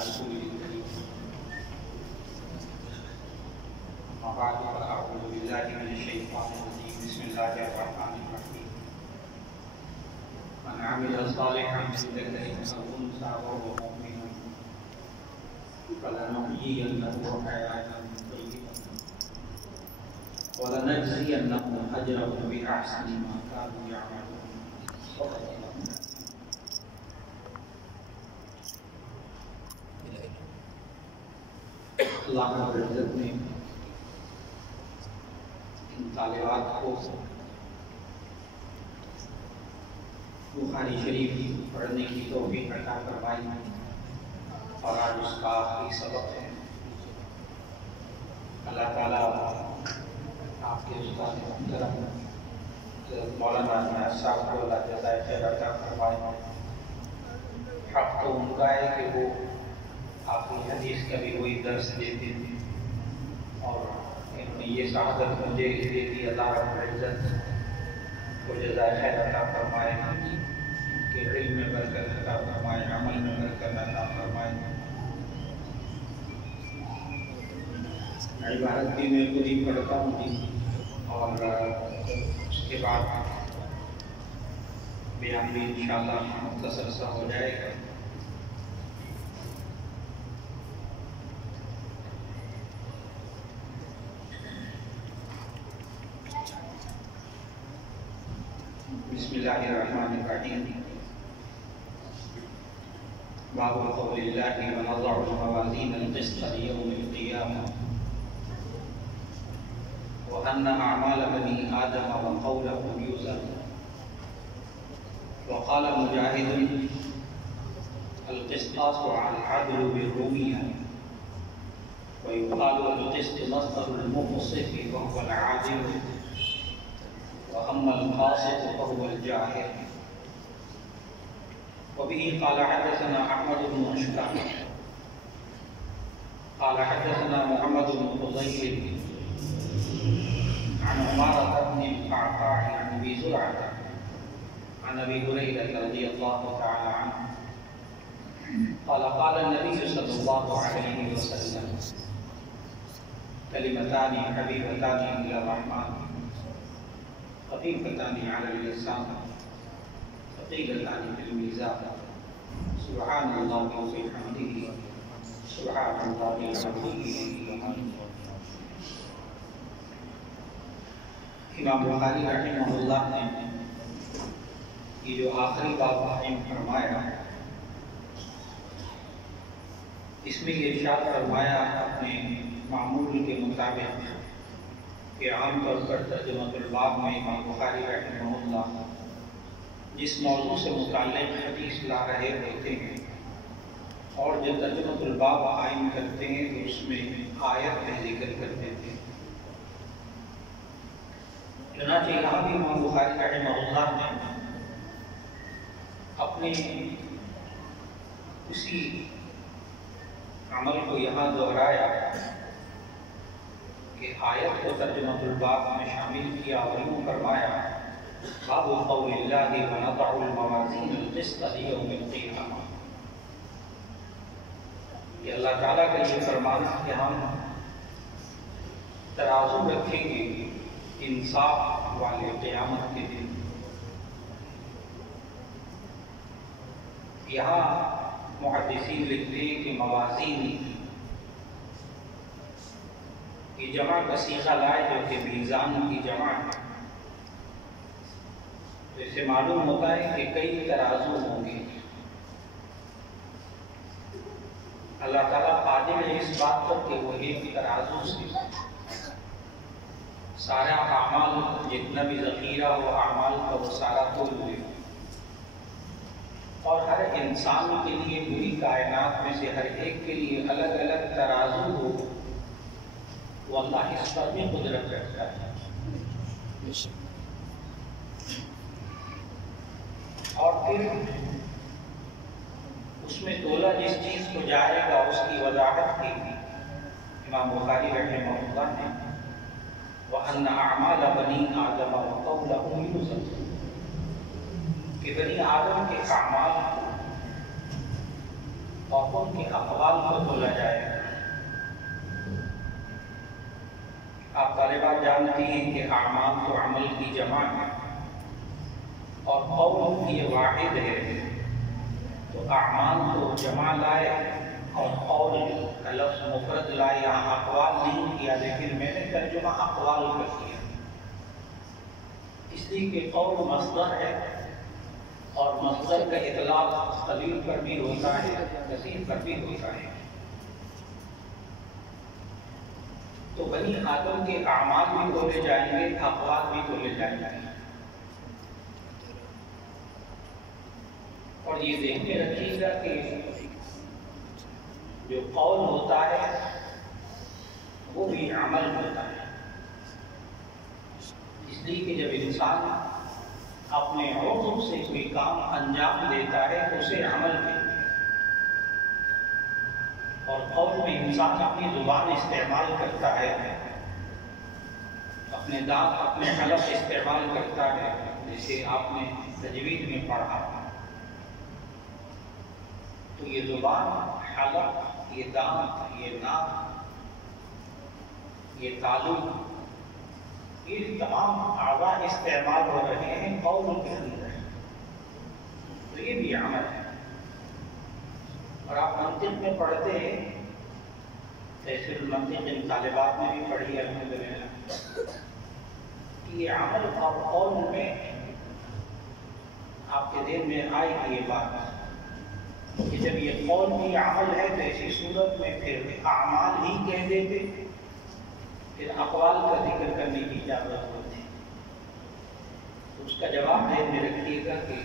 رسوله الكريم أما بعد فأعوذ بالله من الشيطان الرجيم بسم الله الرحمن الرحيم من عمل صالحا من ذكر أو أنثى وهو مؤمن فلنحيينه حياة طيبة ولنجزينهم أجرهم بأحسن ما كانوا يعملون. اللہ رب العزت نے ان طالبات کو بخاری شریف پڑھنے کی توفیق عطا فرمائی اور آج اس کا آخری سبق ہے. اللہ تعالیٰ آپ کے استاد محترم مولانا ناز صاحب کو اللہ جزائے خیر عطا فرمائے. حق تو ان کا ہے کہ وہ آخری حدیث کا بھی وہی درس دیتے تھے اور انہوں نے یہ سعادت مجھے دے دی. اللہ رب العزت کو جزائے خیر عطا فرمائے کہ علم میں برکت عطا فرمائے, عمل میں برکت عطا فرمائے. عبارت بھی میں خود ہی پڑھتا ہوں اور اس کے بعد بیان بھی انشاءاللہ مختصر سا ہو جائے گا. بسم اللہ الرحمن الرحیم. باب قول اللہ ونضع الموازین القسط لیوم القیامہ وأن أعمال بني آدم وقولهم يوزن. وقال مجاهد القسطاس العدل بالرومية ويقال القسط مصدر المقسط وهو العادل وأما القاسط فهو الجاهل. وبه قال حدثنا أحمد بن أشكر قال حدثنا محمد بن فضيل عن عمارة بن القعقاع عن أبي زرعة عن أبي هريرة رضي الله تعالى عنه قال قال النبي صلى الله عليه وسلم كلمتان حبيبتان إلى الرحمن خفيفتان على اللسان ثقيلتان في الميزان سبحان الله وبحمده سبحان الله العظيم. امام بخاری رحمہ اللہ نے یہ جو آخری باب قائم فرمایا اس میں یہ ارشاد فرمایا اپنے معمول کے مطابق کہ عام طور پر ترجمۃ الباب میں امام بخاری رحمہ اللہ جس موضوع سے متعلق حدیث لا رہے ہوتے ہیں اور جب ترجمۃ الباب قائم کرتے ہیں تو اس میں آیت میں ذکر کرتے تھے. چنانچہ یہاں بھی امام بخاری رحمہ اللہ نے اپنے اسی عمل کو یہاں دہرایا کہ آیت کو ترجمۃ الباب میں شامل کیا اور یوں فرمایا باب قول اللہ ونضع الموازین القسط لیوم القیامہ. یہ اللہ تعالیٰ کا یہ فرمان کہ ہم ترازو رکھیں گے انصاف والے قیامت کے دن. یہاں محدثین لکھتے ہیں کہ موازین کی جمع کا صیغہ لائے جو کہ میزان کی جمع ہے. تو اس سے معلوم ہوتا ہے کہ کئی ترازو ہوں گے. اللہ تعالیٰ قادر ہے اس بات پر کہ وہ ایک ترازو سے سارا اعمال جتنا بھی ذخیرہ ہو اعمال کا وہ سارا تول لے اور ہر انسان کے لیے پوری کائنات میں سے ہر ایک کے لیے الگ الگ ترازو ہو. وہ اللہ اس پر بھی قدرت رکھتا ہے اور پھر اس میں تولا جس چیز کو جائے گا اس کی وضاحت کی امام بخاری رحمہ اللہ نے وَأَنَّ أَعْمَالَ بَنِي آدَمَ وَقَوْلَهُمْ يُوزَنُ کہ بنی آدم کے اعمال اور ان کے اقوال کو تولا جائے گا۔ آپ طالبات جانتی ہیں کہ اعمال تو عمل کی جمع ہے اور قول یہ واحد ہے، تو اعمال کو جمع لائے اور قول کا لفظ مفرد لائے۔ یہاں اقوال نہیں کیا لیکن میں نے ترجمہ اقوال کر دیا، اس لیے کہ قول مصدر ہے اور مصدر کا اطلاق قلیل پر بھی ہوتا ہے، کثیر پر بھی ہوتا ہے۔ تو بنی آدم کے اعمال بھی تولے جائیں گے، اقوال بھی تولے جائیں گے۔ اور یہ ذہن میں رکھیے گا کہ جو قول ہوتا ہے وہ بھی عمل ہوتا ہے، اس لیے کہ جب انسان اپنے عضو سے کوئی کام انجام دیتا ہے تو اسے عمل کہتے ہیں۔ اور قول میں انسان اپنی زبان استعمال کرتا ہے، اپنے دانت اپنے حلق استعمال کرتا ہے، جسے آپ نے تجوید میں پڑھا۔ تو یہ زبان، حلق، یہ دانت، یہ ناک، یہ تالو، یہ تمام اعضاء استعمال ہو رہے ہیں قول کے اندر، تو یہ بھی عمل ہے۔ اور آپ منطق میں پڑھتے ہیں، تفسیر المنطق ان طالبات نے بھی پڑھی ہے الحمدللہ، کہ یہ عمل اور قول میں آپ کے ذہن میں آئے گی یہ بات کہ جب یہ قول بھی عمل ہے تو ایسی صورت میں پھر اعمال ہی کہہ دیتے، پھر اقوال کا ذکر کرنے کی اجازت ہوتی۔ اس کا جواب ذہن میں رکھیے گا کہ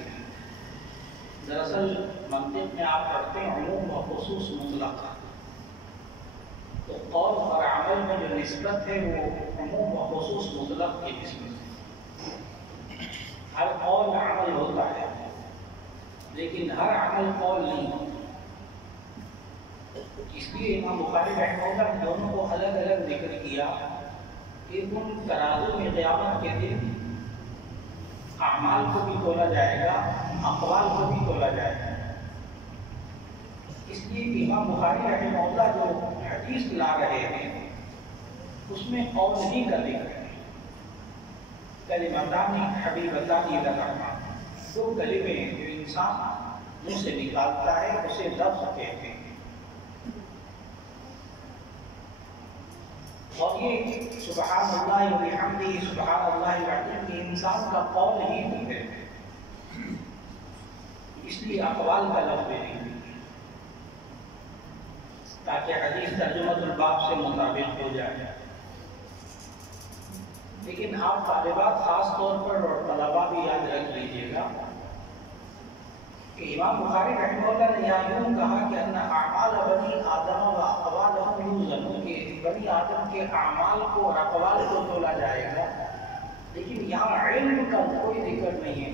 دراصل منطق میں آپ پڑھتے ہیں عموم و خصوص مطلق، تو قول اور عمل میں جو نسبت ہے وہ عموم و خصوص مطلق کی نسبت ہے۔ ہر قول عمل ہوتا ہے لیکن ہر عمل قول نہیں ہوتا، اس لیے امام بخاری رحمہ اللہ نے دونوں کو الگ الگ ذکر کیا کہ ان ترازو میں قیامت کے دن اعمال کو بھی تولا جائے گا، اقوال کو بھی تولا جائے گا۔ اس لیے امام بخاری رحمہ اللہ جو حدیث لا رہے ہیں اس میں قول نہیں کا ذکر ہے، کلمتان حبیبتان الی الرحمن، دو کلمے جو انسان منہ سے نکالتا ہے اسے لفظ کہتے ہیں، اور یہ سبحان اللہ وبحمدہ سبحان اللہ العظیم یہ انسان کا قول ہی نہیں ہے، اس لیے اقوال کا لفظ نہیں ہے تاکہ حدیث ترجمۃ الباب سے مطابق ہو جائے۔ لیکن آپ طالبات خاص طور پر اور طلباء بھی یاد رکھ لیجیے گا کہ امام بخاری رحمہ اللہ نے یوں کہا کہ ان اعمال بنی آدم و اقوالهم یوزن، کہ بنی آدم کے اعمال کو اور اقوال کو تولا جائے گا، لیکن یہاں علم کا کوئی ذکر نہیں ہے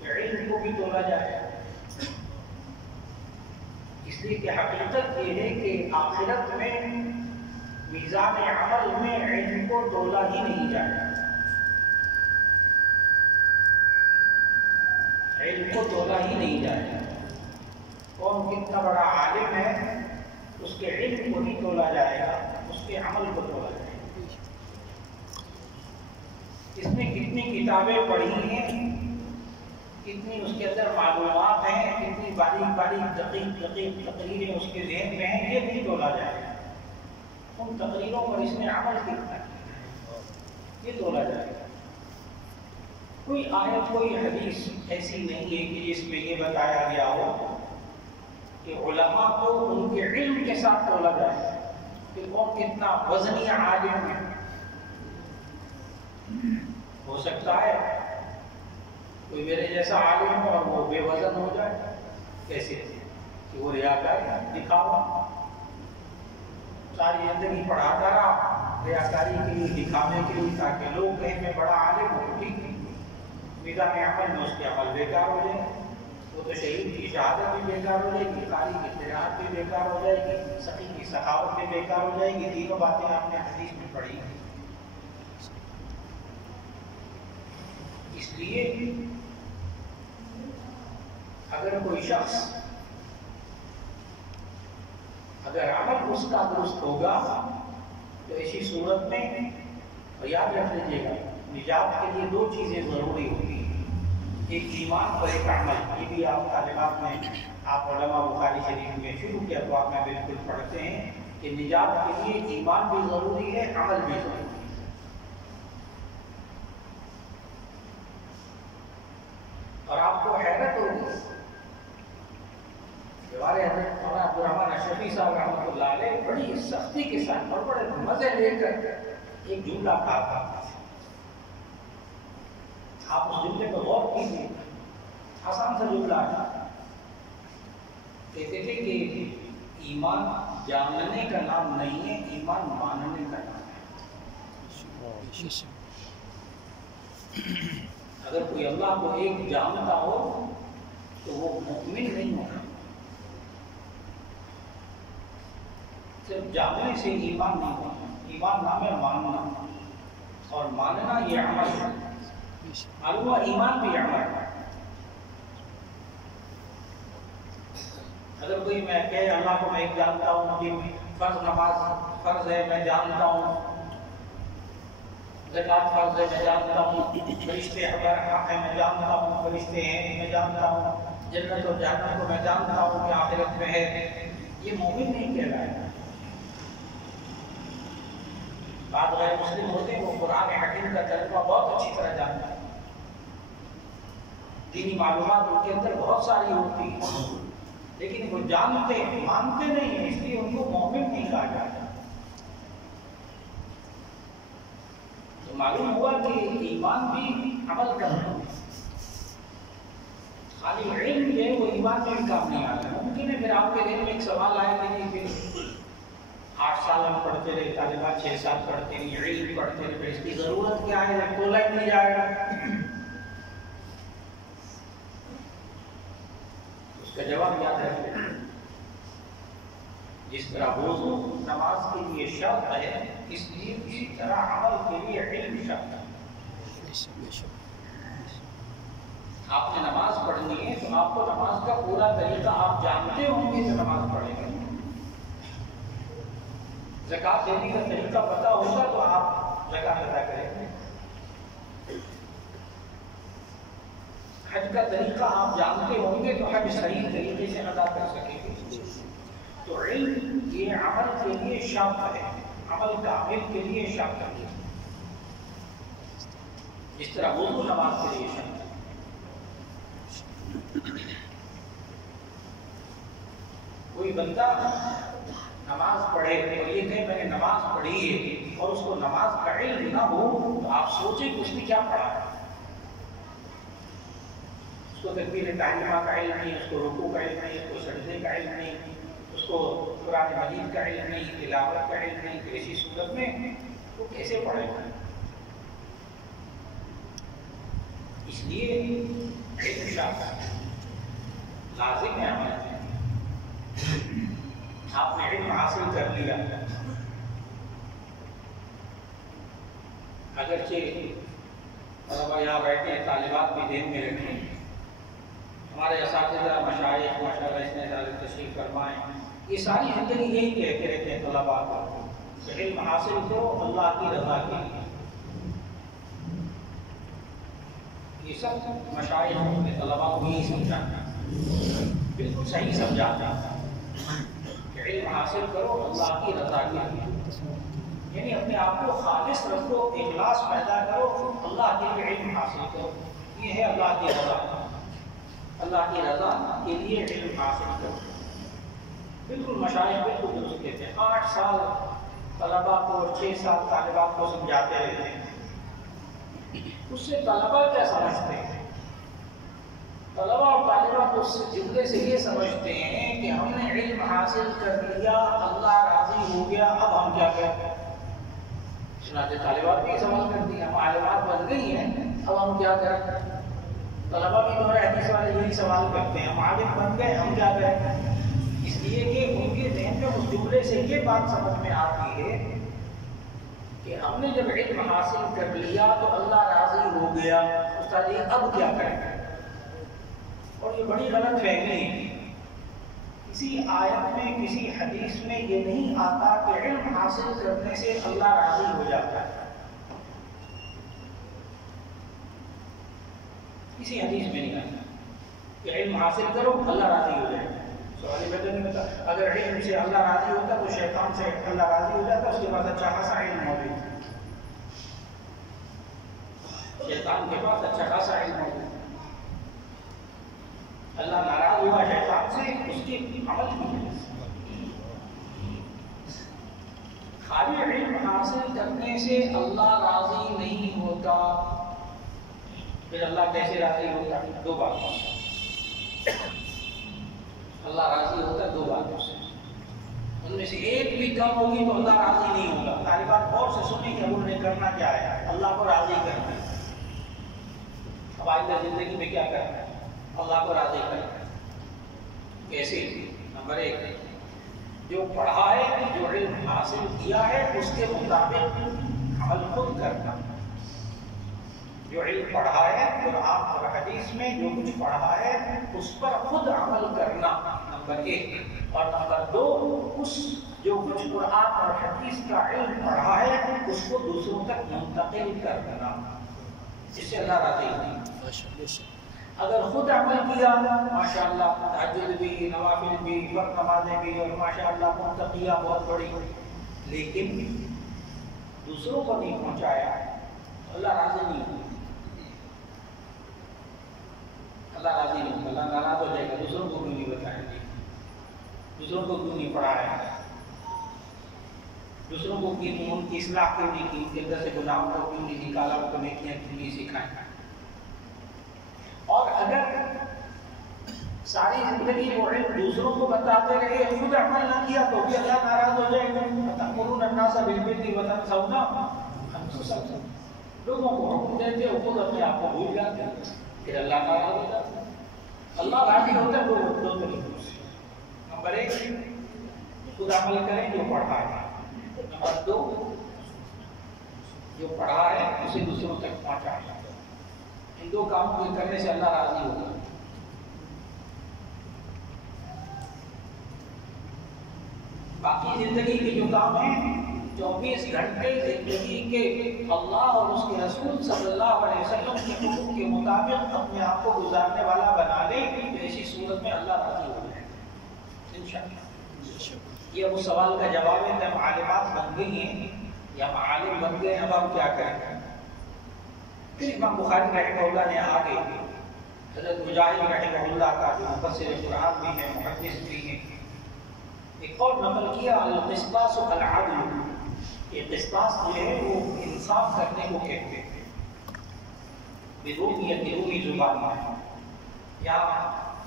کہ علم کو بھی تولا جائے گا، اس لیے کہ حقیقت یہ ہے کہ آخرت میں میزان عمل میں علم کو تولا ہی نہیں جائے گا، علم کو تولا ہی نہیں جائے گا۔ کون کتنا بڑا عالم ہے اس کے علم کو نہیں تولا جائے گا، اس کے عمل کو تولا جائے گا۔ اس نے کتنی کتابیں پڑھی ہیں، کتنی اس کے اندر معلومات ہیں، کتنی باریک باریک دقیق تقریریں اس کے ذہن میں ہیں، یہ نہیں تولا جائے گا۔ ان تقریروں پر اس نے عمل کتنا کیا یہ تولا جائے گا۔ کوئی آیت کوئی حدیث ایسی نہیں ہے کہ جس میں یہ بتایا گیا ہو کہ علماء کو ان کے علم کے ساتھ تولا جائے کہ کون کتنا وزنی عالم ہے۔ ہو سکتا ہے کوئی میرے جیسا عالم ہو اور وہ بے وزن ہو جائے، کیسے کہ وہ ریاکاری دکھاوا، ساری زندگی پڑھاتا رہا ریاکاری کے لیے، دکھانے کے لیے، تاکہ لوگ کہیں میں بڑا عالم ہوں، ٹھیک ہے، میدان عمل میں اس کے عمل بیکار ہو جائے، وہ تو شہید کی شہادت بھی بیکار ہو جائے گی، قاری کی قراءت بھی بیکار ہو جائے گی، سخی کی سخاوت بھی بیکار ہو جائے گی۔ تینوں باتیں آپ نے حدیث میں پڑھی ہیں۔ اس لیے اگر کوئی شخص اس کا درست ہوگا تو ایسی صورت میں یاد رکھ لیجیے گا نجات کے لیے دو چیزیں ضروری ہوتی ہیں، ایک ایمان اور ایک عمل۔ یہ بھی آپ تعلیمات میں آپ علماء بخاری شریف میں شروع کے ابواب میں بالکل پڑھتے ہیں کہ نجات کے لیے ایمان بھی ضروری ہے، عمل بھی ضروری ہے۔ اور آپ کو حیرت ہوگی ہمارے حضرت مولانا عبدالرحمن اشرفی صاحب رحمۃ اللہ علیہ بڑی سختی کے ساتھ اور بڑے مزے لے کر ایک جملہ کہا تھا، آپ اس جملے پر غور کیجیے، آسان سا جملہ ہے۔ کہتے تھے کہ ایمان جاننے کا نام نہیں ہے، ایمان ماننے کا نام ہے۔ اگر کوئی اللہ کو ایک جانتا ہو تو وہ مؤمن نہیں ہوگا۔ صرف جاننے سے ایمان نہیں ہوگا، ایمان نام ہے ماننا، اور ماننا یہ عمل ہے۔ معلوم ہوا ایمان بھی عمل ہے۔ اگر کوئی میں کہے اللہ کو میں ایک جانتا ہوں، مجھے فرض نماز فرض ہے میں جانتا ہوں، زکات فرض ہے میں جانتا ہوں، فرشتے اگر حق ہے میں جانتا ہوں، فرشتے ہیں میں جانتا ہوں، جنت اور جہنم کو میں جانتا ہوں کہ آخرت میں ہے، یہ مومن نہیں کہلائے گا۔ بعض غیر مسلم ہوتے ہیں وہ قرآن حکیم کا ترجمہ بہت اچھی طرح جانتے ہیں، دینی معلومات ان کے اندر بہت ساری ہوتی ہیں، لیکن وہ جانتے ہیں مانتے نہیں ہیں، اس لیے ان کو مومن نہیں کہا جاتا۔ تو معلوم ہوا کہ ایمان بھی عمل کرنا ہے، خالی علم جو ہے وہ ایمان میں بھی کام نہیں آتا۔ ممکن ہے پھر آپ کے ذہن میں ایک سوال آئے کہ پھر 8 سال ہم پڑھتے رہے، طالبات 6 سال پڑھتے ہیں، علم پڑھتے رہے، پھر اس کی ضرورت کیا ہے جب تولا ہی نہیں جائے گا؟ اس کا جواب یاد رکھیں، جس طرح وضو نماز کے لیے شرط ہے، اس لیے اسی طرح عمل کے لیے علم شرط ہے۔ آپ نے نماز پڑھنی ہے تو آپ کو نماز کا پورا طریقہ آپ جانتے ہوں گے تو نماز پڑھیں گے۔ زکات دینے کا طریقہ پتہ ہوگا تو آپ زکات ادا کریں گے۔ حج کا طریقہ آپ جانتے ہوں گے تو حج صحیح طریقے سے ادا کر سکیں گے۔ تو علم یہ عمل کے لیے شرط ہے، عمل کامل کے لیے شرط ہے، جس طرح وضو نماز کے لیے شرط ہے۔ کوئی بندہ نماز پڑھے اور یہ کہے میں نے نماز پڑھی ہے اور اس کو نماز کا علم نہ ہو تو آپ سوچیں کہ اس نے کیا پڑھا ہے۔ اس کو تکبیر تحریمہ کا علم نہیں، اس کو رکوع کا علم نہیں، اس کو سجدے کا علم نہیں، اس کو قرآن مجید کا علم نہیں، تلاوت کا علم نہیں، تو ایسی صورت میں وہ کیسے پڑھے گا؟ اس لیے علم شرط ہے، لازم ہے عمل۔ آپ نے علم حاصل کر لیا، اگرچہ طلبا یہاں بیٹھے ہیں، طالبات بھی ذہن میں رکھیں، ہمارے اساتذہ مشائخ ماشاءاللہ اس نے زیادہ تشریف فرمائیں، یہ ساری زندگی یہی کہتے رہتے ہیں طلبا کو کہ علم حاصل کرو اللہ کی رضا کے لیے۔ یہ سب مشائخ اپنے طلبا کو یہی سمجھاتا ہے، بالکل صحیح سمجھاتا ہے کہ علم حاصل کرو اللہ کی رضا کے لیے، یعنی اپنے آپ کو خالص رکھو، اخلاص پیدا کرو، اللہ کے لیے علم حاصل کرو، یہ ہے اللہ کی رضا، اللہ کی رضا کے لیے علم حاصل کرو۔ بالکل مشائخ بالکل درست کہتے ہیں، 8 سال طلبا کو اور 6 سال طالبات کو سمجھاتے رہتے ہیں، اس سے طلبا کیا سمجھتے ہیں؟ طلبا اور طالبات اس جملے سے یہ سمجھتے ہیں کہ ہم نے علم حاصل کر لیا، اللہ راضی ہو گیا، اب ہم کیا کریں؟ چنانچہ طالبات بھی سوال کرتی ہیں، ہم عالمات بن گئی ہیں، اب ہم کیا کریں؟ طلبا بھی ہمارے حدیث والے یہی سوال کرتے ہیں، ہم عالم بن گئے، ہم کیا کریں؟ اس لیے کہ ان کے ذہن میں اس جملے سے یہ بات سمجھ میں آتی ہے کہ ہم نے جب علم حاصل کر لیا تو اللہ راضی ہو گیا، استاد اب کیا کریں؟ اور یہ بڑی غلط فہمی ہے، کسی آیت میں کسی حدیث میں یہ نہیں آتا کہ علم حاصل کرنے سے اللہ راضی ہو جاتا ہے. کسی حدیث میں نہیں آتا کہ علم حاصل کرو اللہ راضی ہو جائے. سوال بدل نہیں ہوتا. اگر علم سے اللہ راضی ہوتا تو شیطان سے اللہ راضی ہو جاتا، اس کے بعد اچھا خاصا علم موجود. شیطان کے پاس اچھا خاصا علم موجود. اللہ ناراض ہوا شیطان سے، اس کی عمل نہیں. خالی علم حاصل کرنے سے اللہ راضی نہیں ہوتا. پھر اللہ کیسے راضی ہوتا ہے؟ دو باتوں سے. اللہ راضی ہوتا ہے دو باتوں سے. ان میں سے ایک بھی کم ہوگی تو اللہ راضی نہیں ہوگا. طالبات غور سے سنیں کہ انہوں نے کرنا کیا ہے. اللہ کو راضی کرنا ہے. اب آئندہ زندگی میں کیا کرنا ہے؟ اللہ کو راضی کرنا. کیسے؟ نمبر ایک، جو پڑھا ہے، جو علم حاصل کیا ہے، اس کے مطابق عمل خود کرنا. جو علم پڑھا ہے قرآن اور حدیث میں جو کچھ پڑھا ہے اس پر خود عمل کرنا، نمبر ایک. اور نمبر دو، اس جو کچھ قرآن اور حدیث کا علم پڑھا ہے اس کو دوسروں تک منتقل کرنا. اس سے اللہ راضی نہیں. اگر خود عمل کیا ماشاءاللہ، تہجد بھی، نوافل بھی، وقت نمازیں بھی، اور ماشاءاللہ منتقیہ بہت بڑی، لیکن دوسروں کو نہیں پہنچایا، اللہ راضی نہیں ہوگا. اللہ راضی نہیں ہوگا. اللہ ناراض ہو جائے گا. دوسروں کو کیوں نہیں بتائیں گے؟ دوسروں کو کیوں نہیں پڑھایا؟ دوسروں کو ان کی اصلاح کیوں نہیں کی؟ ان کے اندر سے گناہوں کو کیوں نہیں نکالا؟ ان کو نیکیاں کیوں نہیں سکھائیں؟ اور اگر ساری زندگی وہ علم دوسروں کو بتاتے رہے، خود عمل نہ کیا تو بھی اللہ ناراض ہو جائے گا. تأمرون الناس بالبر وتنسون انفسکم. لوگوں کو حکم دیتے ہو، خود اپنے آپ کو بھول جاتے ہیں، پھر اللہ ناراض ہو جاتا ہے. اللہ راضی ہوتا ہے دو طریقوں سے. نمبر ایک، خود عمل کریں جو پڑھا ہے. نمبر دو، جو پڑھا ہے اسے دوسروں تک پہنچانا. ان دو کاموں کو کرنے سے اللہ راضی ہوگا. باقی زندگی کے جو کام ہیں 24 گھنٹے زندگی کے اللہ اور اس کے رسول صلی اللہ علیہ وسلم کے حکم کے مطابق اپنے آپ کو گزارنے والا بنا لے، ایسی صورت میں اللہ راضی ہو جائے انشاءاللہ. یہ وہ سوال کا جواب ہے کہ ہم عالمات بن گئی ہیں یا ہم عالم بن گئے، اب ہم کیا کریں؟ پھر امام بخاری رحمہ اللہ نے آگے حضرت مجاہد رحمہ اللہ کا جو مفسر قرآن بھی ہے، محدث بھی ہے، ایک اور نقل کیا، القسطاس العدل. یہ قسطاس جو ہے وہ انصاف کرنے کو کہتے ہیں. رومی زبان میں یا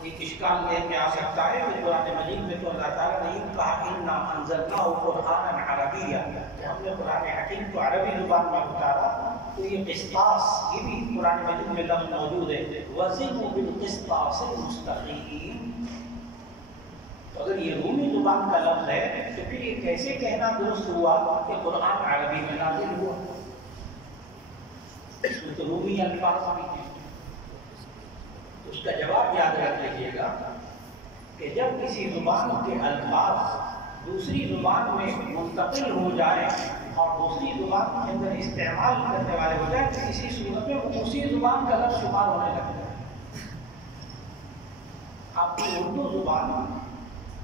ایک اشکال ذہن میں آ سکتا ہے کہ قرآن مجید میں تو اللہ تعالیٰ نے یہ کہا انا انزلناہ قرآنا عربیا، کہ ہم نے قرآن حکیم کو عربی زبان میں اتارا. تو یہ قسطاس یہ بھی قرآن مجید میں لفظ موجود ہے، وزنوا بالقسطاس المستقیم. تو اگر یہ رومی زبان کا لفظ ہے تو پھر یہ کیسے کہنا درست ہوا کہ قرآن عربی میں نازل ہوا؟ اس میں تو رومی الفاظ بھی ہیں. اس کا جواب یاد رکھ لیجیے گا کہ جب کسی زبان کے الفاظ دوسری زبان میں منتقل ہو جائے اور دوسری زبان کے اندر استعمال کرنے والے ہو جائے تو اسی صورت میں وہ اسی زبان کا لفظ شمار ہونے لگتا ہے. آپ کی اردو زبان،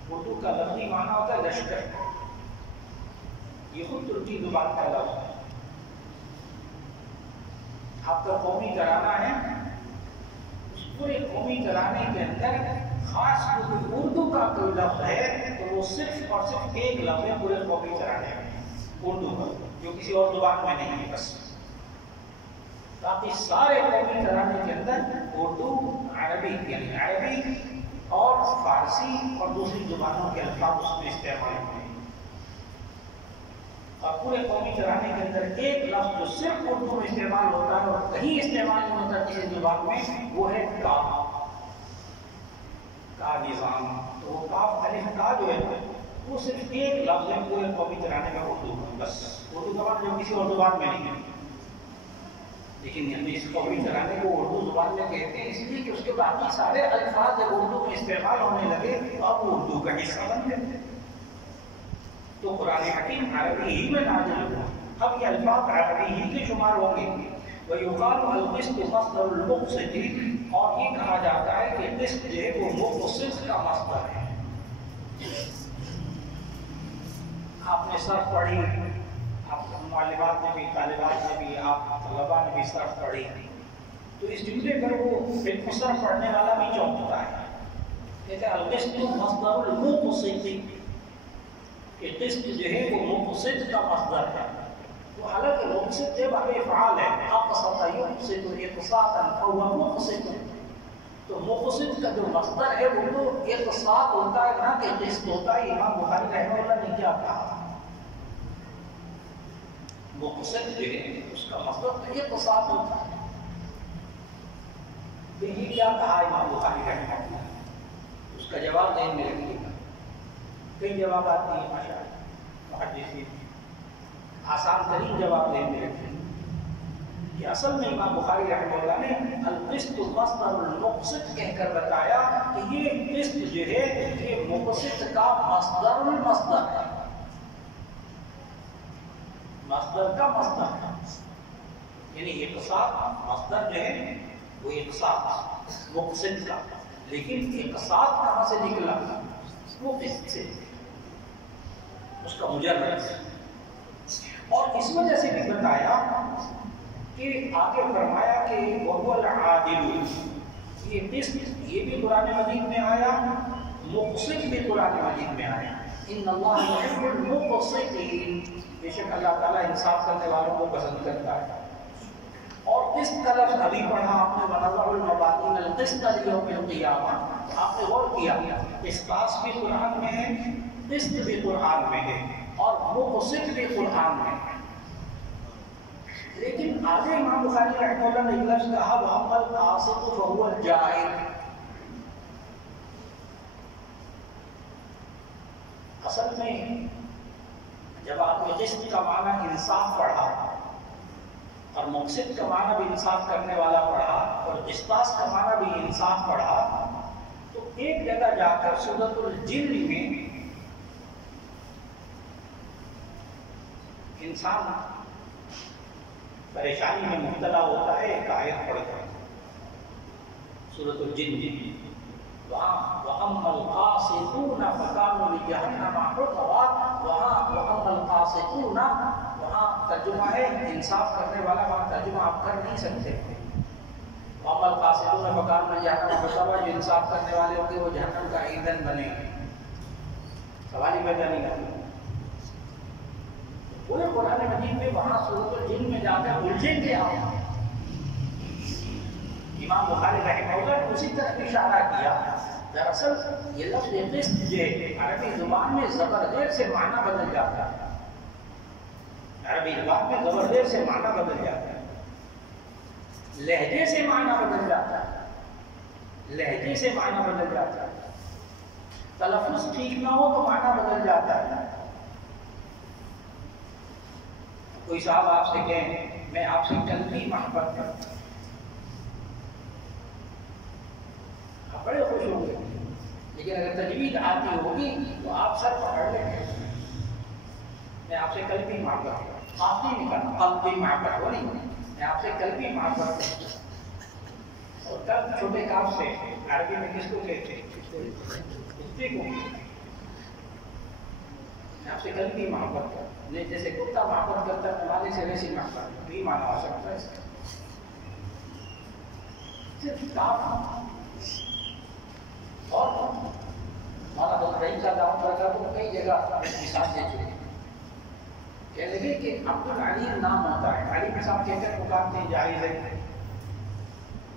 اردو کا لفظی معنی ہوتا ہے لشکر. یہ خود ترکی زبان کا لفظ ہے. آپ کا قومی ترانہ ہے، اس پورے قومی ترانے کے اندر خاص اردو کا کوئی لفظ ہے تو وہ صرف اور صرف ایک لفظ ہے پورے قومی ترانے میں اردو کا، جو کسی اور زبان میں نہیں ہے. بس باقی سارے قومی ترانے کے اندر اردو، عربی یعنی عربی اور فارسی اور دوسری زبانوں کے الفاظ اس میں استعمال ہوتے ہیں. اور پورے قومی ترانے کے اندر ایک لفظ جو صرف اردو میں استعمال ہوتا ہے اور کہیں استعمال نہیں ہوتا کسی زبان میں، وہ ہے کاف. کا نظام. تو وہ کاف الف کا جو ہے وہ صرف ایک لفظ ہے پورے قومی ترانے میں اردو میں. بس اردو زبان جو کسی اور زبان میں نہیں ہے. لیکن ہم اس قومی ترانے کو اردو زبان میں کہتے ہیں اس لیے کہ اس کے باقی سارے الفاظ جب اردو میں استعمال ہونے لگے اب وہ اردو کا حصہ بن گئے. تو قرآن حکیم عربی ہی میں نازل ہوا، اب یہ الفاظ عربی ہی کے شمار ہوں گے. وَيُقَالُ الْقِسْطُ مَصْدَرُ الْمُقْسِطِ، اور یہ کہا جاتا ہے کہ قسط جو ہے وہ مقسط کا مصدر ہے. آپ نے صرف پڑھی، آپ معلمات نے بھی، طالبات نے بھی، آپ طلباء نے بھی صرف پڑھی، تو اس جملے پر وہ بالکل صرف پڑھنے والا بھی چونکتا ہے. کہتے ہیں القسط مصدر المقسط، کہ قسط جو ہے وہ مقسط کا مصدر ہے. تو حالانکہ مقسط باب افعال ہے، اقسط یقسط اقساطا فهو مقسط، تو مقسط کا جو مصدر ہے وہ تو اقساط ہوتا ہے نہ کہ قسط ہوتا ہے. امام بخاری رحمہ اللہ نے کیا کہا؟ مقسط جو ہے اس کا مصدر تو اقساط ہوتا ہے. تو یہ کیا کہا امام بخاری رحمہ اللہ؟ اس کا جواب ذہن میں رکھیے گا. کئی جوابات ہیں ماشاءاللہ محدثین، آسان ترین جواب ذہن میں رکھیے کہ اصل میں امام بخاری رحمہ اللہ نے القسط مصدر المقسط کہہ کر بتایا کہ یہ قسط جو ہے یہ مقسط کا مصدر المصدر ہے، مصدر کا مصدر ہے. یعنی اقساط مصدر جو ہے وہ اقساط مقسط کا، لیکن اقساط کہاں سے نکلا؟ وہ قسط سے، اس کا مجرد ہے. اور اس وجہ سے بھی بتایا کہ آگے فرمایا کہ وَهُوَ الْعَادِلُ، یہ قسط یہ بھی قرآن مجید میں آیا، مقسط بھی قرآن مجید میں آیا. ان اللہ یحب المقسطین، بے شک اللہ تعالیٰ انصاف کرنے والوں کو پسند کرتا ہے. اور قسط کا لفظ ابھی پڑھا آپ نے، وَنَضَعُ الْمَوَازِينَ الْقِسْطَ لِيَوْمِ الْقِیَامَہ، آپ نے غور کیا قسطاس بھی قرآن میں ہے، قسط بھی قرآن میں ہے، اور مقسط بھی قرآن میں ہے. لیکن آگے امام بخاری رحمہ اللہ نے ایک لفظ کہا وَأَمَّا الْقَاسِطُ فَهُوَ الْجَائِرُ. اصل میں جب آپ نے قسط کا معنی انصاف پڑھا اور مقسط کا معنی بھی انصاف کرنے والا پڑھا اور قسطاس کا معنی بھی انصاف پڑھا، تو ایک جگہ جا کر سورۃ الجن میں انسان پریشانی میں مبتلا ہوتا ہے. ایک آیت پڑھ کر سورۃ الجن، وَأَمَّا الْقَاسِطُونَ فَكَانُوا لِجَهَنَّمَ حُطَبًا، وَأَمَّا الْقَاسِطُونَ وہاں ترجمہ ہے انصاف کرنے والا، وہاں ترجمہ آپ کر نہیں سکتے. وَأَمَّا الْقَاسِطُونَ فَكَانُوا لِجَهَنَّمَ حُطَبًا، جو انصاف کرنے والے ہوں گے وہ جہنم کا ایندھن بنے گے. سوال ہی پیدا نہیں کرنا. پورے قرآن مجید میں وہاں سورۃ الجن میں جا کر الجھن کے آپ امام بخاری رحمہ اللہ نے اسی طرح اشارہ کیا. دراصل یہ لفظ قسط جو ہے عربی زبان میں زبردیر سے معنی بدل جاتا ہے. عربی زبان میں زبردیر سے معنی بدل جاتا ہے، لہجے سے معنی بدل جاتا ہے، لہجے سے معنی بدل جاتا ہے، تلفظ ٹھیک نہ ہو تو معنی بدل جاتا ہے. کوئی صاحب آپ سے کہیں میں آپ سے قلبی محبت کرتا ہوں، آپ بڑے خوش ہوں گے. لیکن اگر تجوید آتی ہوگی تو آپ سر پکڑ لیں گے. میں آپ سے قلبی محبت کرتا ہوں، آپ نہیں کرنا قلبی محبت ہو نہیں، میں آپ سے قلبی محبت کرتا ہوں. اور تب چھوٹے کام سے عربی میں کس کو کہتے ہیں؟ کتے کو. میں آپ سے قلبی محبت کرتا ہوں، جیسے کتا محبت کرتا ہے مالک سے ویسی محبت، بھی مانا ہو سکتا ہے اس کا. صرف کام. اور مولانا بخاری کا دعوت کرتا تو کئی جگہ مثال دے چکے. کہہ لگے کہ عبد العلیم نام ہوتا ہے، علیم صاحب کہہ کر پکارتے ہیں جائز ہے،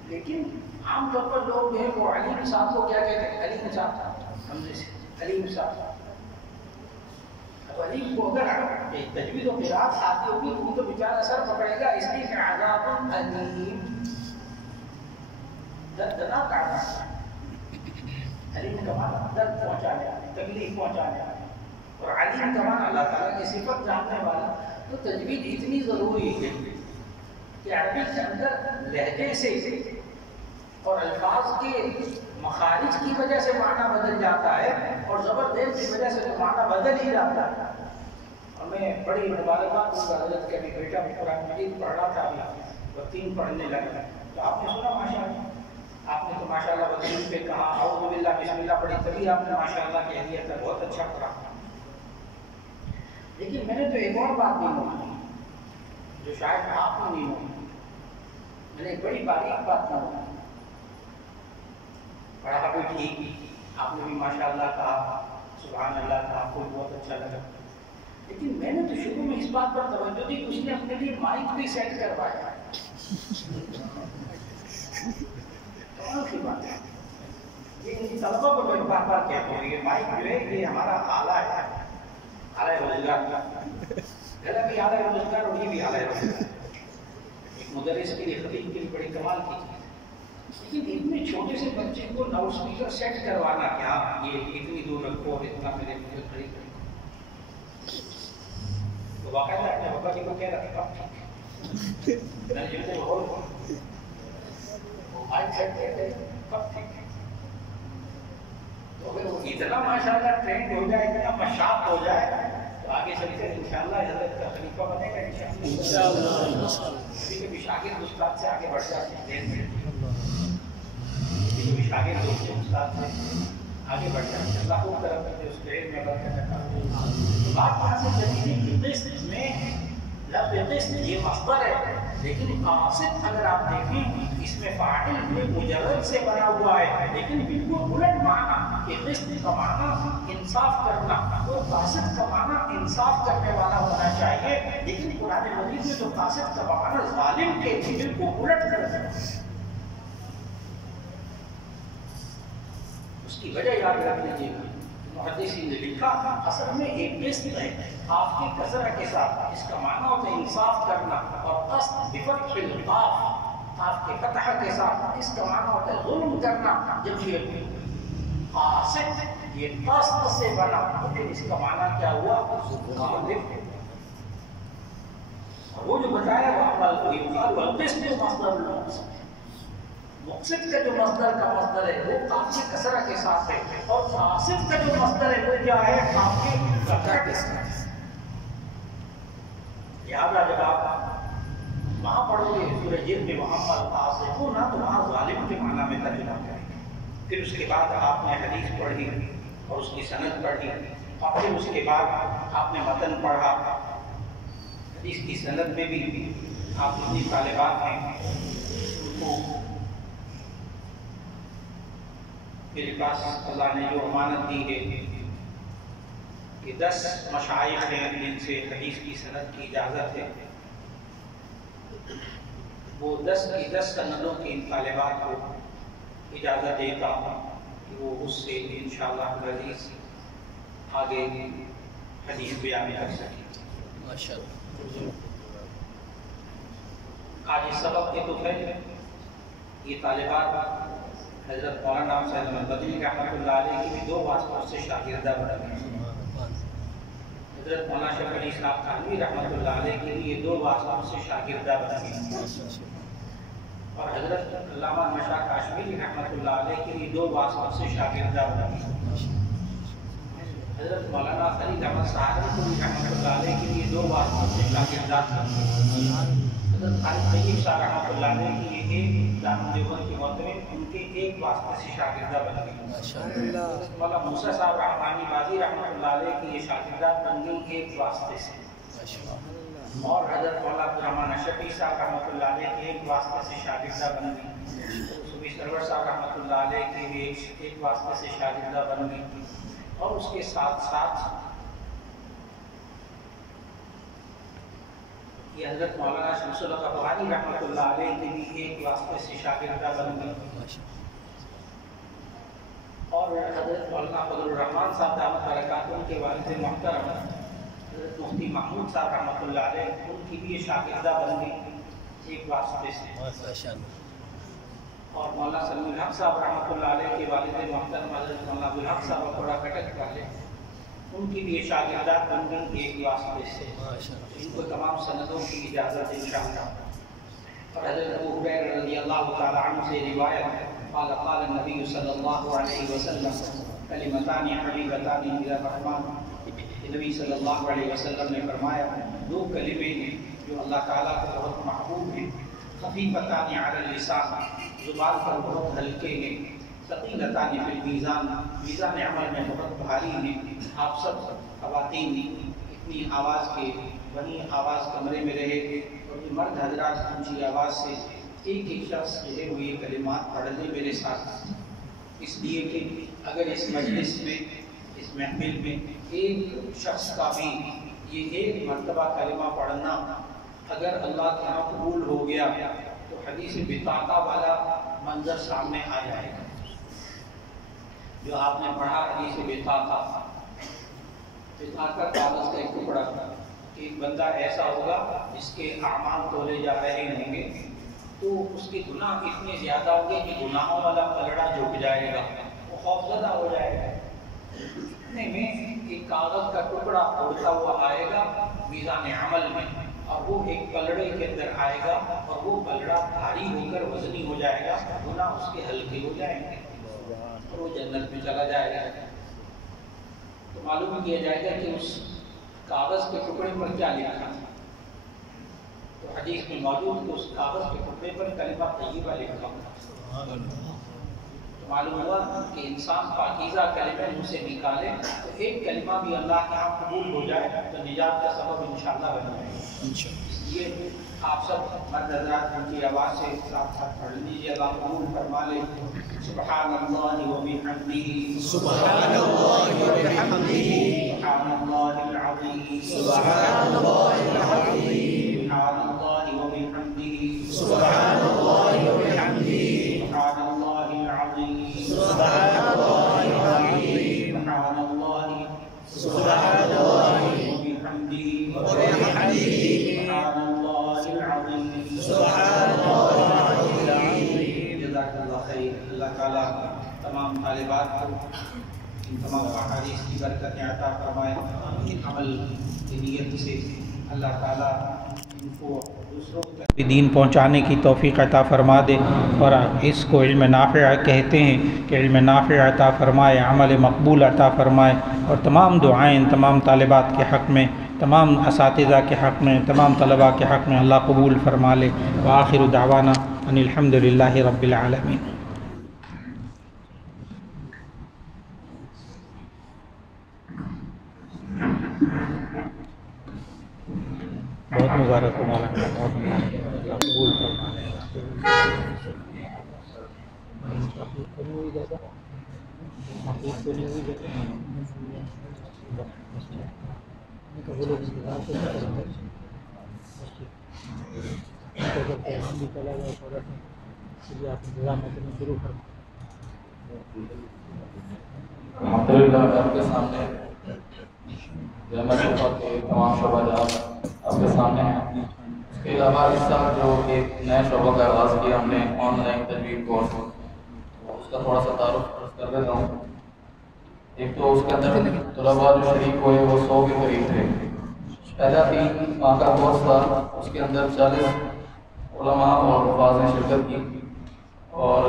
لیکن عام طور پر لوگ جو ہے وہ علیم صاحب کو کیا کہتے ہیں؟ علیم صاحب، حمزے سے علیم صاحب. اب علیم کو اگر تجوید و قرات آتی ہوگی تو وہ تو بیچارہ سر پکڑے گا، اس لیے کہ عذاب علیم دردناک عذاب. علیم کا معنی درد پہنچانے والا، تکلیف پہنچانے والا، اور علیم کا معنی اللہ تعالیٰ کی صفت جاننے والا. تو تجوید اتنی ضروری ہے کہ عربی کے اندر لہجے سے اور الفاظ کے مخارج کی وجہ سے معنی بدل جاتا ہے اور زبر دیر کی وجہ سے تو معنی بدل ہی جاتا ہے. اور میں بڑی مبارکباد دوں گا حضرت کے ابھی بیٹا قرآن مجید پڑھ رہا تھا ابھی وہ 3 پڑھنے لگا تو آپ نے سنا ماشاءاللہ، آپ نے تو ماشاءاللہ وہ 3 پہ کہا اعوذ باللہ بسم اللہ پڑھی تبھی آپ نے ماشاءاللہ کہہ دیا تھا، بہت اچھا پڑھا. لیکن میں نے تو ایک اور بات نہیں مانی جو شاید آپ نے نہیں مانی. میں نے ایک بڑی باریک بات نہ مانی. پڑھا بھی ٹھیک، آپ نے بھی ماشاءاللہ کہا، سبحان اللہ کہا، آپ کو بہت اچھا لگا. لیکن میں نے تو شروع میں اس بات پر توجہ دی کہ اس نے اپنے لیے مائک بھی سیٹ کروایا. کمال کی بات ہے. یہ ان طلبہ کو میں بار بار کہتا ہوں، یہ مائک جو ہے یہ ہمارا آلہ ہے، آلہ روزگار. گلا بھی آلہ روزگار اور یہ بھی آلہ روزگار. ایک مدرس کے لیے، خطیب کے لیے بڑی کمال کی چیز. لیکن اتنے چھوٹے سے بچے کو لاؤڈ اسپیکر سیٹ کروانا کیا، یہ اتنی دور رکھو اور اتنا میرے مجھے قریب رکھو. تو باقاعدہ اپنے بابا جی کو کہہ رہا تھا میں جن کو بہت مائک سیٹ کہتے ہیں کب ٹھیک ہے. تو اگر وہ اتنا ماشاءاللہ ٹرینڈ ہو جائے، اتنا مشاق ہو جائے تو آگے چل کر انشاءاللہ حضرت کا خلیفہ بنے گا انشاءاللہ. کبھی کبھی شاگرد استاد سے آگے بڑھ جاتے ہیں، دیر میں کبھی شاگرد دوست استاد سے آگے بڑھ جاتے ہیں. اللہ کو طرف کرتے اس کے علم میں برکت عطا فرمائے. تو بات وہاں سے چلی تھی کہ قسط میں لفظ قسط یہ مصدر ہے، لیکن قاصد اگر آپ دیکھیں اس میں فاعل بھی مجرد سے بنا ہوا ہے، لیکن بالکل الٹ معنی کہ قسط کا معنی انصاف کرنا اور قاصد کا معنی انصاف کرنے والا ہونا چاہیے. لیکن قرآن مجید میں تو قاصد کا معنی ظالم کے بالکل الٹ کر دیا. اس کی وجہ یاد رکھ لیجیے گا. محدثین نے لکھا اصل میں ایک قسط ہے آپ کے کسرہ کے ساتھ، اس کا معنی ہوتا ہے انصاف کرنا، اور قسط بفتح القاف آپ کے فتح کے ساتھ اس کا معنی ہوتا ہے ظلم کرنا. جب یہ قاصد یہ قسط سے بنا تو پھر اس کا معنی کیا ہوا؟ ظالم. وہ جو بتایا وہ عمل کو یقال والقسط مصدر المقصد، مقصد کا جو مصدر کا مصدر ہے وہ آپ کے کسرہ کے ساتھ ہے، اور قاصد کا جو مصدر ہے وہ کیا ہے؟ آپ کے فتح کے ساتھ. لہٰذا جب آپ وہاں پڑھو گے سورہ جن میں وہاں پر قاصدون تو وہاں ظالم کے معنی میں ترجمہ کریں گے. پھر اس کے بعد آپ نے حدیث پڑھی اور اس کی سند پڑھی، اور پھر اس کے بعد آپ نے متن پڑھا. حدیث کی سند میں بھی آپ جتنی طالبات ہیں ان کو میرے پاس اللہ نے جو امانت دی ہے کہ 10 مشائخ ہیں جن سے حدیث کی سند کی اجازت ہے، وہ 10 کی 10 سندوں کی ان طالبات کو اجازت دیتا ہوں کہ وہ اس سے انشاءاللہ العزیز آگے حدیث بیان کر سکیں. آج اس سبق کے تو ہے یہ طالبات حضرت مولانا صاحب مدنی رحمۃ اللہ علیہ کی بھی 2 واسطوں سے شاگردہ بنا گئے. حضرت مولانا شیخ علی صاحب تھانوی رحمۃ اللہ علیہ کے لیے 2 واسطوں سے شاگردہ بنا گئے، اور حضرت علامہ مشاہ کاشمیری رحمۃ اللہ علیہ کے لیے 2 واسطوں سے شاگردہ بنا گئے. حضرت مولانا خلیل احمد سہارنپوری رحمۃ اللہ علیہ کے لیے 2 واسطوں سے شاگردہ بنا گئے. حضرت خالد طیب صاحب رحمۃ اللہ علیہ کے لیے ایک دارالعلوم دیوبند کے محترم ان کے 1 واسطے سے شاگردہ بن گئے. مولانا موسیٰ صاحب رحمانی بازی رحمۃ اللہ علیہ کی یہ شاگردات بن گئی 1 واسطے سے، اور حضرت مولانا عبدالرحمن اشرفی صاحب رحمۃ اللہ علیہ کے 1 واسطے سے شاگردہ بن گئی. صوفی سرور صاحب رحمۃ اللہ علیہ کے بھی 1 واسطے سے شاگردہ بن گئی. اور اس کے ساتھ ساتھ یہ حضرت مولانا شمس الحق افغانی رحمۃ اللہ علیہ کے بھی 1 واسطے سے شاگردہ بن گئی. اور حضرت مولانا فضل الرحمان صاحب دامت برکاتہ ان کے والد محترم حضرت مفتی محمود صاحب رحمۃ اللہ علیہ ان کی بھی یہ شاگردہ بن گئی 1 واسطے سے. اور مولانا سلیم الحق صاحب رحمۃ اللہ علیہ کے والد محترم حضرت مولانا عبدالحق صاحب تھوڑا کٹک کر لے ان کی بھی یہ شاگردات بن گئی 1 واسطے سے. ان کو تمام سندوں کی اجازت انشاءاللہ. اور حضرت ابو ہریرہ رضی اللہ تعالی عنہ سے روایت قال قال النبی صلی اللہ علیہ وسلم کلمتان حبیبتان الی الرحمن، نبی صلی اللہ علیہ وسلم نے فرمایا دو کلمے ہیں جو اللہ تعالیٰ کو بہت محبوب ہیں، خفیفتان علی اللسان، زبان پر بہت ہلکے ہیں، ثقیلتان فی المیزان، میزان عمل میں بہت بھاری ہیں۔ آپ سب خواتین اتنی آواز کے وہیں آواز کمرے میں رہے اور یہ مرد حضرات اونچی آواز سے ایک ایک شخص جو ہے وہ یہ کلمات پڑھ لے میرے ساتھ، اس لیے کہ اگر اس مجلس میں اس محفل میں ایک شخص کا بھی یہ ایک مرتبہ کلمہ پڑھنا اگر اللہ کے ہاں قبول ہو گیا تو حدیث بطاقہ والا منظر سامنے آ جائے گا جو آپ نے پڑھا، حدیث بطاقہ کاغذ کا ایک ٹکڑا، ایک بندہ ایسا ہوگا جس کے اعمال تولے جا رہے ہوں گے تو اس کے گناہ اتنے زیادہ ہوں گے کہ گناہوں والا پلڑا جھک جائے گا، وہ خوفزدہ ہو جائے گا۔ اتنے میں ایک کاغذ کا ٹکڑا اڑتا ہوا آئے گا میزان عمل میں، اور وہ ایک پلڑے کے اندر آئے گا اور وہ پلڑا بھاری ہو کر وزنی ہو جائے گا، گناہ اس کے ہلکے ہو جائیں گے اور وہ جنت میں چلا جائے گا۔ تو معلوم کیا جائے گا کہ اس کاغذ کے ٹکڑے پر کیا لکھا ہے۔ تو حدیث میں موجود کہ اس کاغذ کے ٹکڑے پر کلمہ طیبہ لکھا ہوا، تو معلوم ہوا کہ انسان پاکیزہ کلمے منہ سے نکالے تو ایک کلمہ بھی اللہ کے ہاں قبول ہو جائے تو نجات کا سبب انشاءاللہ بن جائے گا۔ اس لیے آپ سب مرد حضرات ان کی آواز سے ساتھ ساتھ پڑھ لیجیے، اللہ قبول فرما لے۔ سبحان اللہ و بحمدہ، سبحان اللہ و بحمدہ، سبحان اللہ العظیم، سبحان اللہ العظیم، سبحان اللہ و بحمدہ، سبحان اللہ و بحمدہ، سبحان اللہ العظیم، سبحان اللہ العظیم، سبحان اللہ سبحان اللہ و بحمدہ، وبحمدہ، سبحان اللہ العظیم، سبحان اللہ العظیم۔ جزاک اللہ خیر۔ اللہ تعالیٰ تمام طالبات کو ان تمام احادیث کی برکتیں عطا فرمائے، عمل کی نیت سے اللہ تعالیٰ ان کو دوسروں تک دین پہنچانے کی توفیق عطا فرما دے، اور اس کو علم نافع کہتے ہیں کہ علم نافع عطا فرمائے، عمل مقبول عطا فرمائے، اور تمام دعائیں تمام طالبات کے حق میں، تمام اساتذہ کے حق میں، تمام طلباء کے حق میں اللہ قبول فرما لے۔ وآخر دعوانا ان الحمد للہ رب العالمین۔ بہت مبارک ہو مولانا، بہت مبارک ہو، اللہ قبول فرما لے۔ الحمدللہ آپ کے سامنے جامعہ شفا کے تمام شعبہ آپ کے سامنے ہیں۔ اس کے علاوہ اس سال جو ایک نئے شعبہ کا آغاز کیا ہم نے، آن لائن تجوید کورس، اس کا تھوڑا سا تعارف کر دیتا ہوں۔ ایک تو اس کے اندر طلباء جو شریک ہوئے وہ 100 کے قریب تھے۔ پہلا 3 ماہ کا کورس تھا، اس کے اندر 40 علماء اور حفاظ نے شرکت کی، اور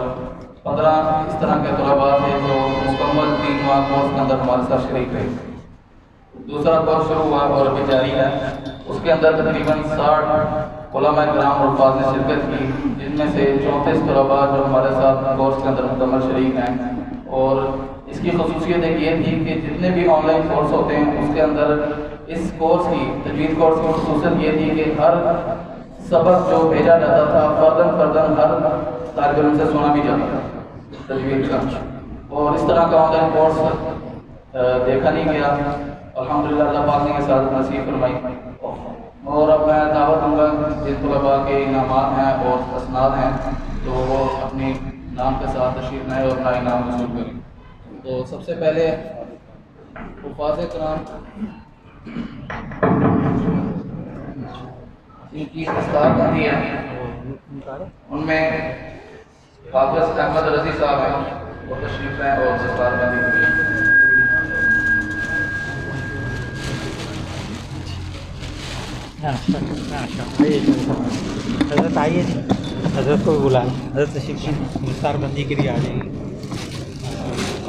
15 اس طرح کے طلباء تھے جو مکمل 3 ماہ کورس کے اندر ہمارے ساتھ شریک رہے۔ دوسرا کورس شروع ہوا اور ابھی جاری ہے، اس کے اندر تقریباً 60 علماء کرام اور حفاظ نے شرکت کی، جن میں سے 34 طلباء جو ہمارے ساتھ کورس کے اندر مکمل شریک ہیں۔ اور اس کی خصوصیت ایک یہ تھی کہ جتنے بھی آن لائن کورس ہوتے ہیں اس کے اندر اس کورس کی، تجوید کورس کی خصوصیت یہ تھی کہ ہر سبق جو بھیجا جاتا تھا فرداً ہر طالب علم سے سنا بھی جاتا تھا تجوید کا، اور اس طرح کا آن لائن کورس دیکھا نہیں گیا۔ الحمدللہ اللہ پاک نے یہ سعادت نصیب فرمائی، اور اب میں دعوت دوں گا جن طلباء کے انعامات ہیں اور اسناد ہیں تو وہ اپنی نام کے ساتھ تشریف لائیں اور اپنا انعام حاصل کریں۔ تو سب سے پہلے حفاظ کرام ان کی دستار بندی ہے، ان میں حافظ احمد رضی صاحب ہیں، وہ تشریف لائیں اور دستار بندی کریں۔ حضرت آئیے جی۔ حضرت کو بھی بلائیں، حضرت تشریف نثار بندی کے لیے آ جائیں گے.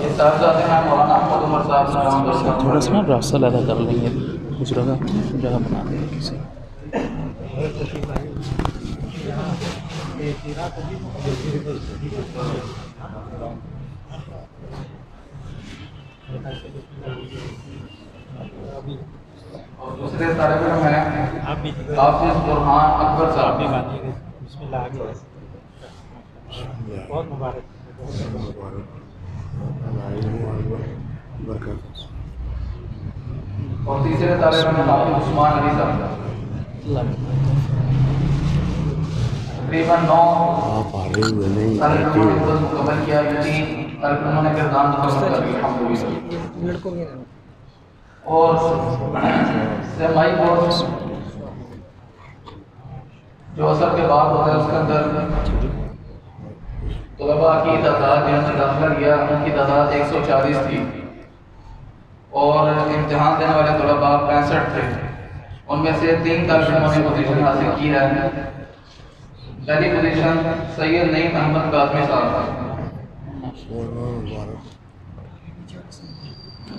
یہ صاحبزادے ہیں مولانا احمد عمر صاحب. تھوڑا سا نا راستہ لگا کر لیں گے، اس جگہ بنا دیں گے کسی. اور دوسرے طالب علم ہیں حافظ برہان اکبر صاحب. بسم اللہ آگے. بہت مبارک. اور تیسرے طالب علم حافظ عثمان علی صاحب. تقریباً 9 طالب علموں نے درس مکمل کیا. 3 طالب علموں نے کردام مکمل کر لیا الحمدللہ. اور سیمائی کورس جو اثر کے بعد ہوتا ہے اس کے اندر طلباء کی تعداد جنہوں نے داخلہ لیا ان کی تعداد 140 تھی اور امتحان دینے والے طلباء 65 تھے. ان میں سے 3 طالب علموں نے پوزیشن حاصل کی ہے. پہلی پوزیشن سید نعیم احمد کاظمی صاحب.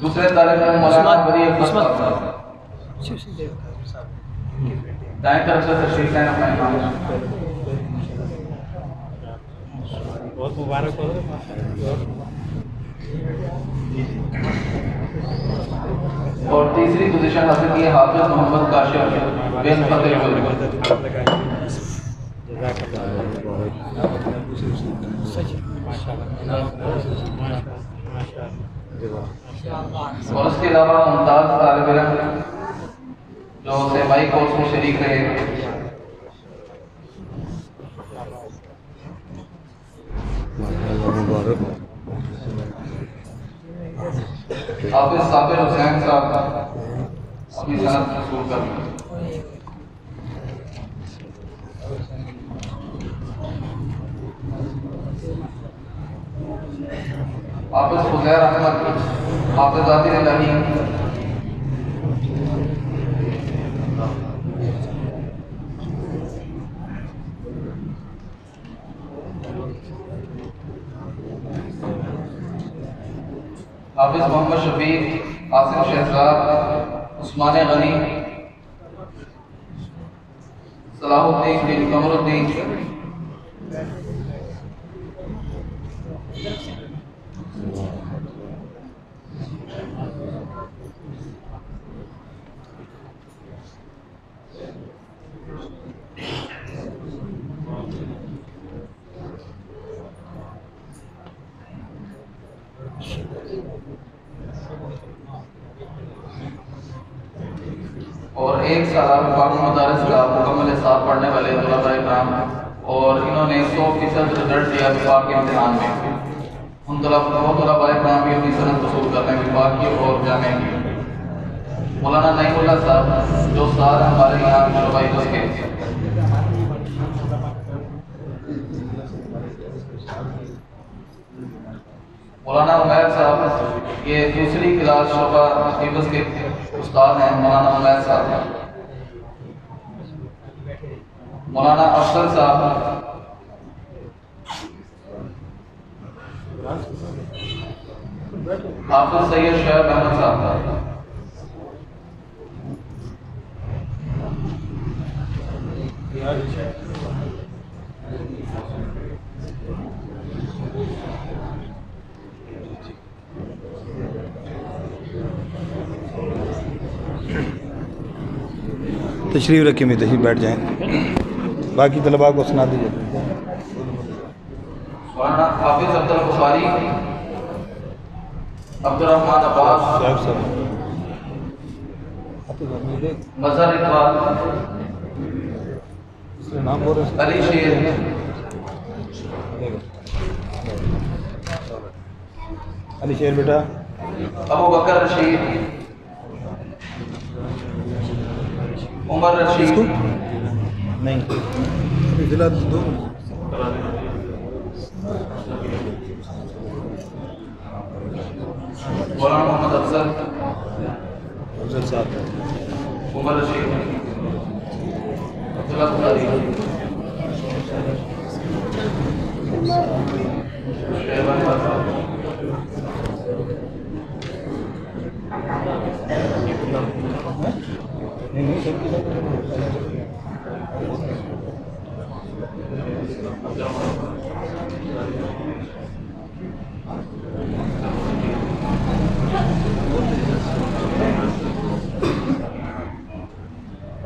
دوسرے طالب علم مولانا بری احمد صاحب. دائیں طرف سے تشریف لائیں اپنے امام. بہت مبارک ہو. اور تیسری پوزیشن حاصل کی ہے حافظ محمد کاشف بن فتح گل. اور اس کے علاوہ ممتاز طالب علم جو سیمائی کورس میں شریک رہے حافظ صابر حسین صاحب اپنی صنعت حصول کر لی. حافظ خزیر احمد حافظ عادل الہی. حافظ محمد شفیق عاصم شہزاد عثمان غنی صلاح الدین بن قمر الدین. اور 1 سال قانون مدارس کا مکمل حساب پڑھنے والے طلباء کرام اور انہوں نے 100% رزلٹ دیا وفاق کے امتحان میں. ان طلباء کرام بھی اپنی صنعت حصول کر رہے ہیں وفاق کی اور جامعہ کی. مولانا نعیم اللہ صاحب جو سال ہمارے یہاں شعبۂ بس کے. مولانا عمیر صاحب یہ دوسری کلاس شعبہ حفظ کے استاد ہیں. مولانا عمیر صاحب. مولانا افضل صاحب. حافظ سید شعیب احمد صاحب. تشریف رکھیں میں تشریف بیٹھ جائیں. باقی طلباء کو سنا دیجیے. مولانا حافظ عبد البخاری عبد الرحمان عباس صاحب صاحب مظہر اقبال نام بول رہے علی شیر علی شیر بیٹا. ابو بکر رشید عمر رشید نہیں ضلع دو. مولانا محمد افضل افضل صاحب. عمر رشید عبداللہ بخاری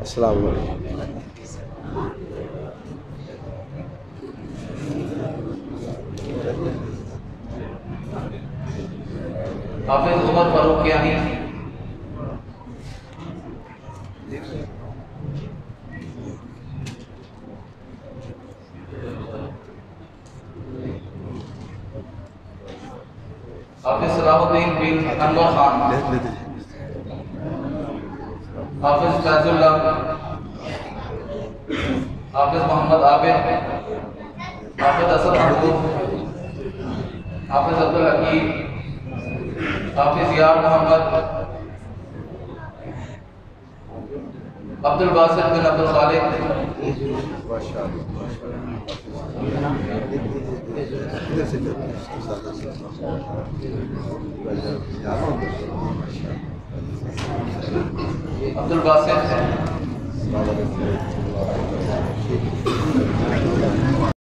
السلام علیکم. حافظ عمر فاروق کیانی. حافظ صلاح الدین بن انور خان. حافظ فیض اللہ. حافظ محمد عابد. حافظ اسد محمود. حافظ عبدالحکیم. حافظ یار محمد. عبد الباسط بن عبد الخالق. عبد الباسط.